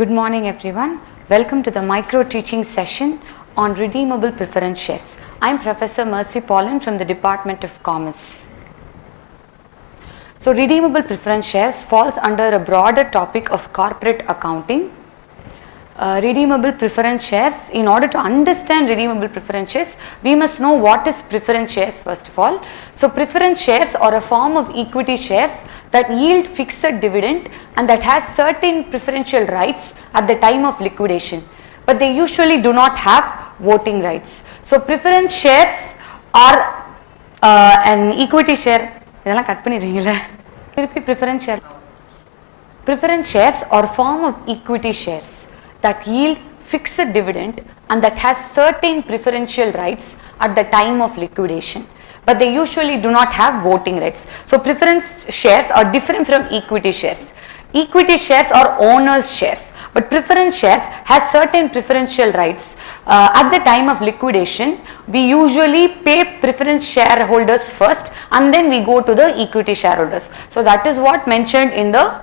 Good morning everyone. Welcome to the micro teaching session on redeemable preference shares. I am Professor Mercy Paulin from the Department of Commerce. So redeemable preference shares falls under a broader topic of corporate accounting. Redeemable preference shares, in order to understand redeemable preference shares, we must know what is preference shares first of all. So preference shares are a form of equity shares that yield fixed dividend and that has certain preferential rights at the time of liquidation, but they usually do not have voting rights. So preference shares are an equity share. Preference share. Preference shares are a form of equity shares that yield fixed dividend and that has certain preferential rights at the time of liquidation, but they usually do not have voting rights. So preference shares are different from equity shares. Equity shares are owners' shares, but preference shares has certain preferential rights. At the time of liquidation, we usually pay preference shareholders first and then we go to the equity shareholders. So that is what mentioned in the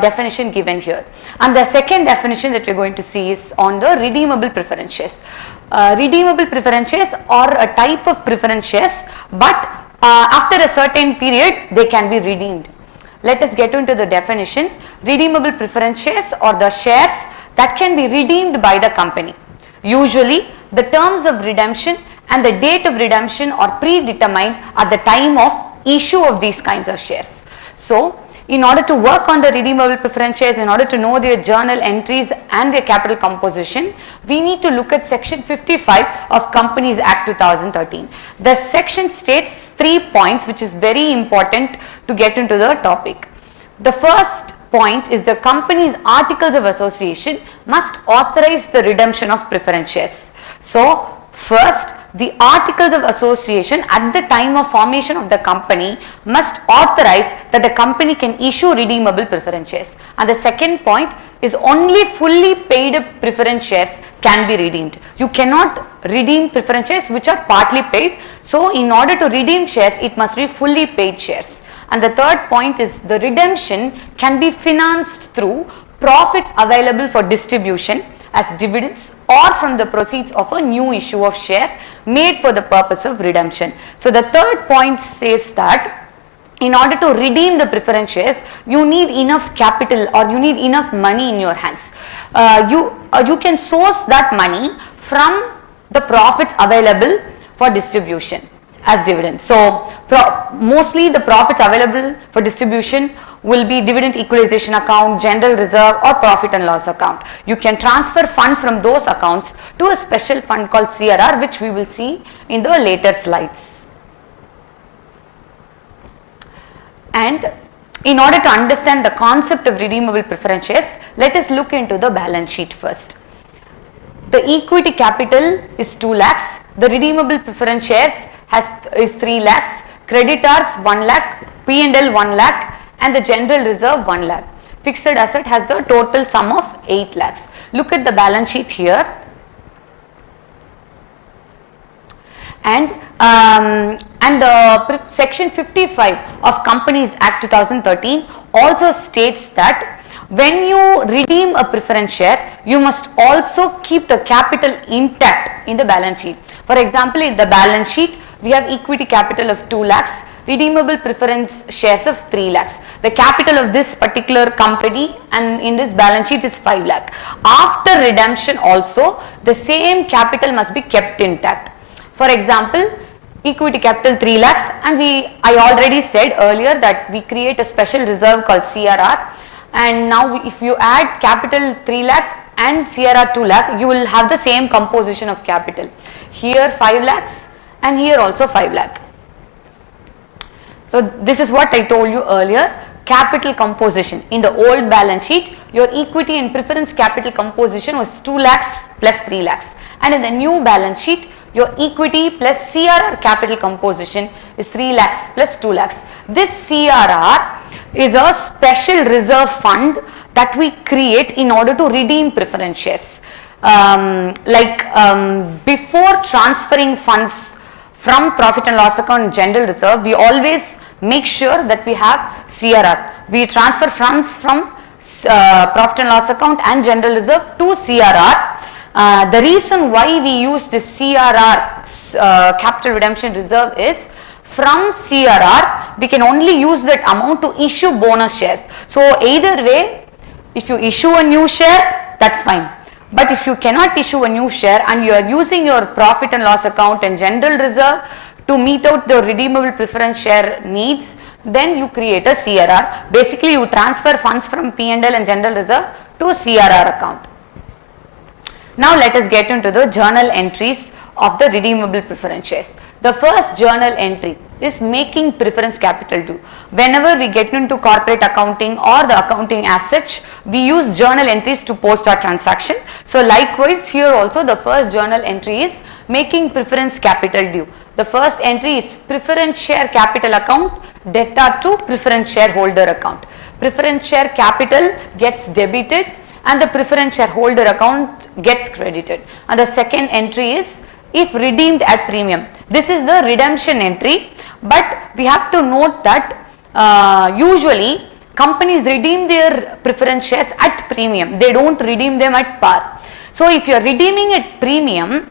definition given here. And the second definition that we are going to see is on the redeemable preference shares. Redeemable preference shares are a type of preference shares, but after a certain period they can be redeemed. Let us get into the definition. Redeemable preference shares are the shares that can be redeemed by the company. Usually the terms of redemption and the date of redemption are predetermined at the time of issue of these kinds of shares. So in order to work on the redeemable preference shares, in order to know their journal entries and their capital composition, we need to look at section 55 of Companies Act 2013. The section states 3 points which is very important to get into the topic. The first point is the company's articles of association must authorize the redemption of preference shares. So first, the articles of association at the time of formation of the company must authorize that the company can issue redeemable preference shares. And the second point is only fully paid preference shares can be redeemed. You cannot redeem preference shares which are partly paid. So in order to redeem shares, it must be fully paid shares. And the third point is the redemption can be financed through profits available for distribution as dividends or from the proceeds of a new issue of share made for the purpose of redemption. So the third point says that in order to redeem the preference shares, you need enough capital or you need enough money in your hands. You can source that money from the profits available for distribution as dividends. So mostly the profits available for distribution will be dividend equalization account, general reserve or profit and loss account. You can transfer fund from those accounts to a special fund called CRR, which we will see in the later slides. And in order to understand the concept of redeemable preference shares, let us look into the balance sheet first. The equity capital is 2 lakhs, the redeemable preference shares is 3 lakhs, creditors 1 lakh, P&L 1 lakh and the general reserve 1 lakh. Fixed asset has the total sum of 8 lakhs. Look at the balance sheet here. And the section 55 of Companies Act 2013 also states that when you redeem a preference share, you must also keep the capital intact in the balance sheet. For example, in the balance sheet, we have equity capital of 2 lakhs, redeemable preference shares of 3 lakhs. The capital of this particular company and in this balance sheet is 5 lakh. After redemption also, the same capital must be kept intact. For example, equity capital 3 lakhs and I already said earlier that we create a special reserve called CRR, and now if you add capital 3 lakh and CRR 2 lakh, you will have the same composition of capital. Here 5 lakhs and here also 5 lakh. So this is what I told you earlier, capital composition. In the old balance sheet, your equity and preference capital composition was 2 lakhs plus 3 lakhs. And in the new balance sheet, your equity plus CRR capital composition is 3 lakhs plus 2 lakhs. This CRR is a special reserve fund that we create in order to redeem preference shares. Before transferring funds from profit and loss account general reserve, we always make sure that we have CRR. We transfer funds from profit and loss account and general reserve to CRR. The reason why we use this CRR, capital redemption reserve, is from CRR we can only use that amount to issue bonus shares. So either way, if you issue a new share, that's fine. But if you cannot issue a new share and you are using your profit and loss account and general reserve to meet out the redeemable preference share needs, then you create a CRR. Basically, you transfer funds from P&L and general reserve to CRR account. Now let us get into the journal entries of the redeemable preference shares. The first journal entry is making preference capital due. Whenever we get into corporate accounting or the accounting as such, we use journal entries to post our transaction. So likewise here also the first journal entry is making preference capital due. The first entry is preference share capital account debtor to preference shareholder account. Preference share capital gets debited and the preference shareholder account gets credited. And the second entry is if redeemed at premium. This is the redemption entry, but we have to note that usually companies redeem their preference shares at premium. They don't redeem them at par. So if you are redeeming at premium,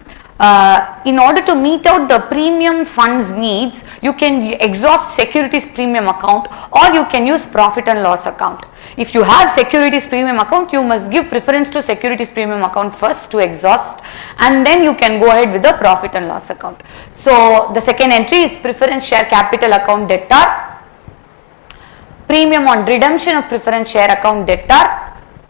in order to meet out the premium funds needs, you can exhaust securities premium account or you can use profit and loss account. If you have securities premium account, you must give preference to securities premium account first to exhaust, and then you can go ahead with the profit and loss account. So the second entry is preference share capital account debtor, premium on redemption of preference share account debtor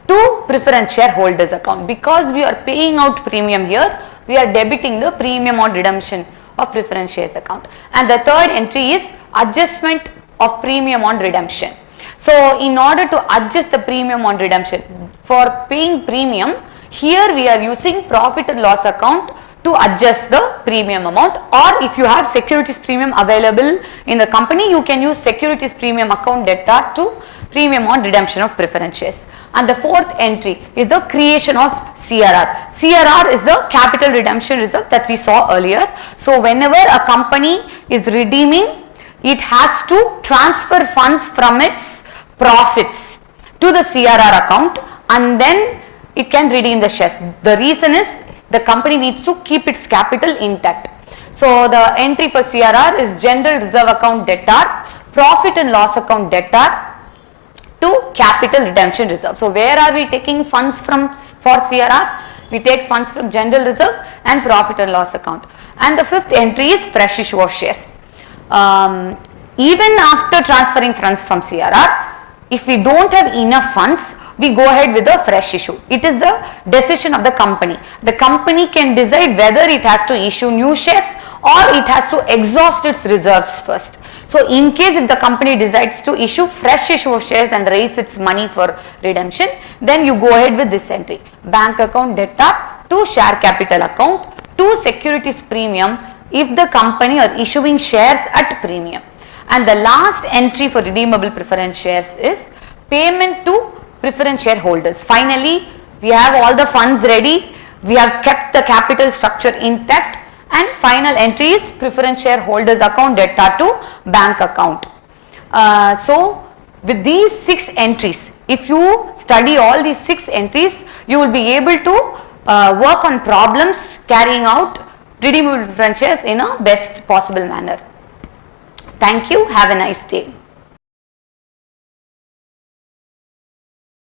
to preference shareholders account. Because we are paying out premium here, we are debiting the premium on redemption of preference shares account. And the third entry is adjustment of premium on redemption. So in order to adjust the premium on redemption, for paying premium, here we are using profit and loss account to adjust the premium amount, or if you have securities premium available in the company, you can use securities premium account debtor to premium on redemption of preference shares. And the fourth entry is the creation of CRR. CRR is the capital redemption reserve that we saw earlier. So whenever a company is redeeming, it has to transfer funds from its profits to the CRR account and then it can redeem the shares. The reason is the company needs to keep its capital intact. So the entry for CRR is general reserve account debtor, profit and loss account debtor to capital redemption reserve. So where are we taking funds from for CRR? We take funds from general reserve and profit and loss account. And the fifth entry is fresh issue of shares. Even after transferring funds from CRR, if we don't have enough funds, we go ahead with a fresh issue. It is the decision of the company. The company can decide whether it has to issue new shares or it has to exhaust its reserves first. So in case if the company decides to issue fresh issue of shares and raise its money for redemption, then you go ahead with this entry. Bank account debtor to share capital account to securities premium if the company are issuing shares at premium. And the last entry for redeemable preference shares is payment to preference shareholders. Finally, we have all the funds ready, we have kept the capital structure intact, and final entry is preference shareholders account debtor to bank account. So with these 6 entries, if you study all these 6 entries, you will be able to work on problems carrying out redeemable preference shares in a best possible manner. Thank you. Have a nice day.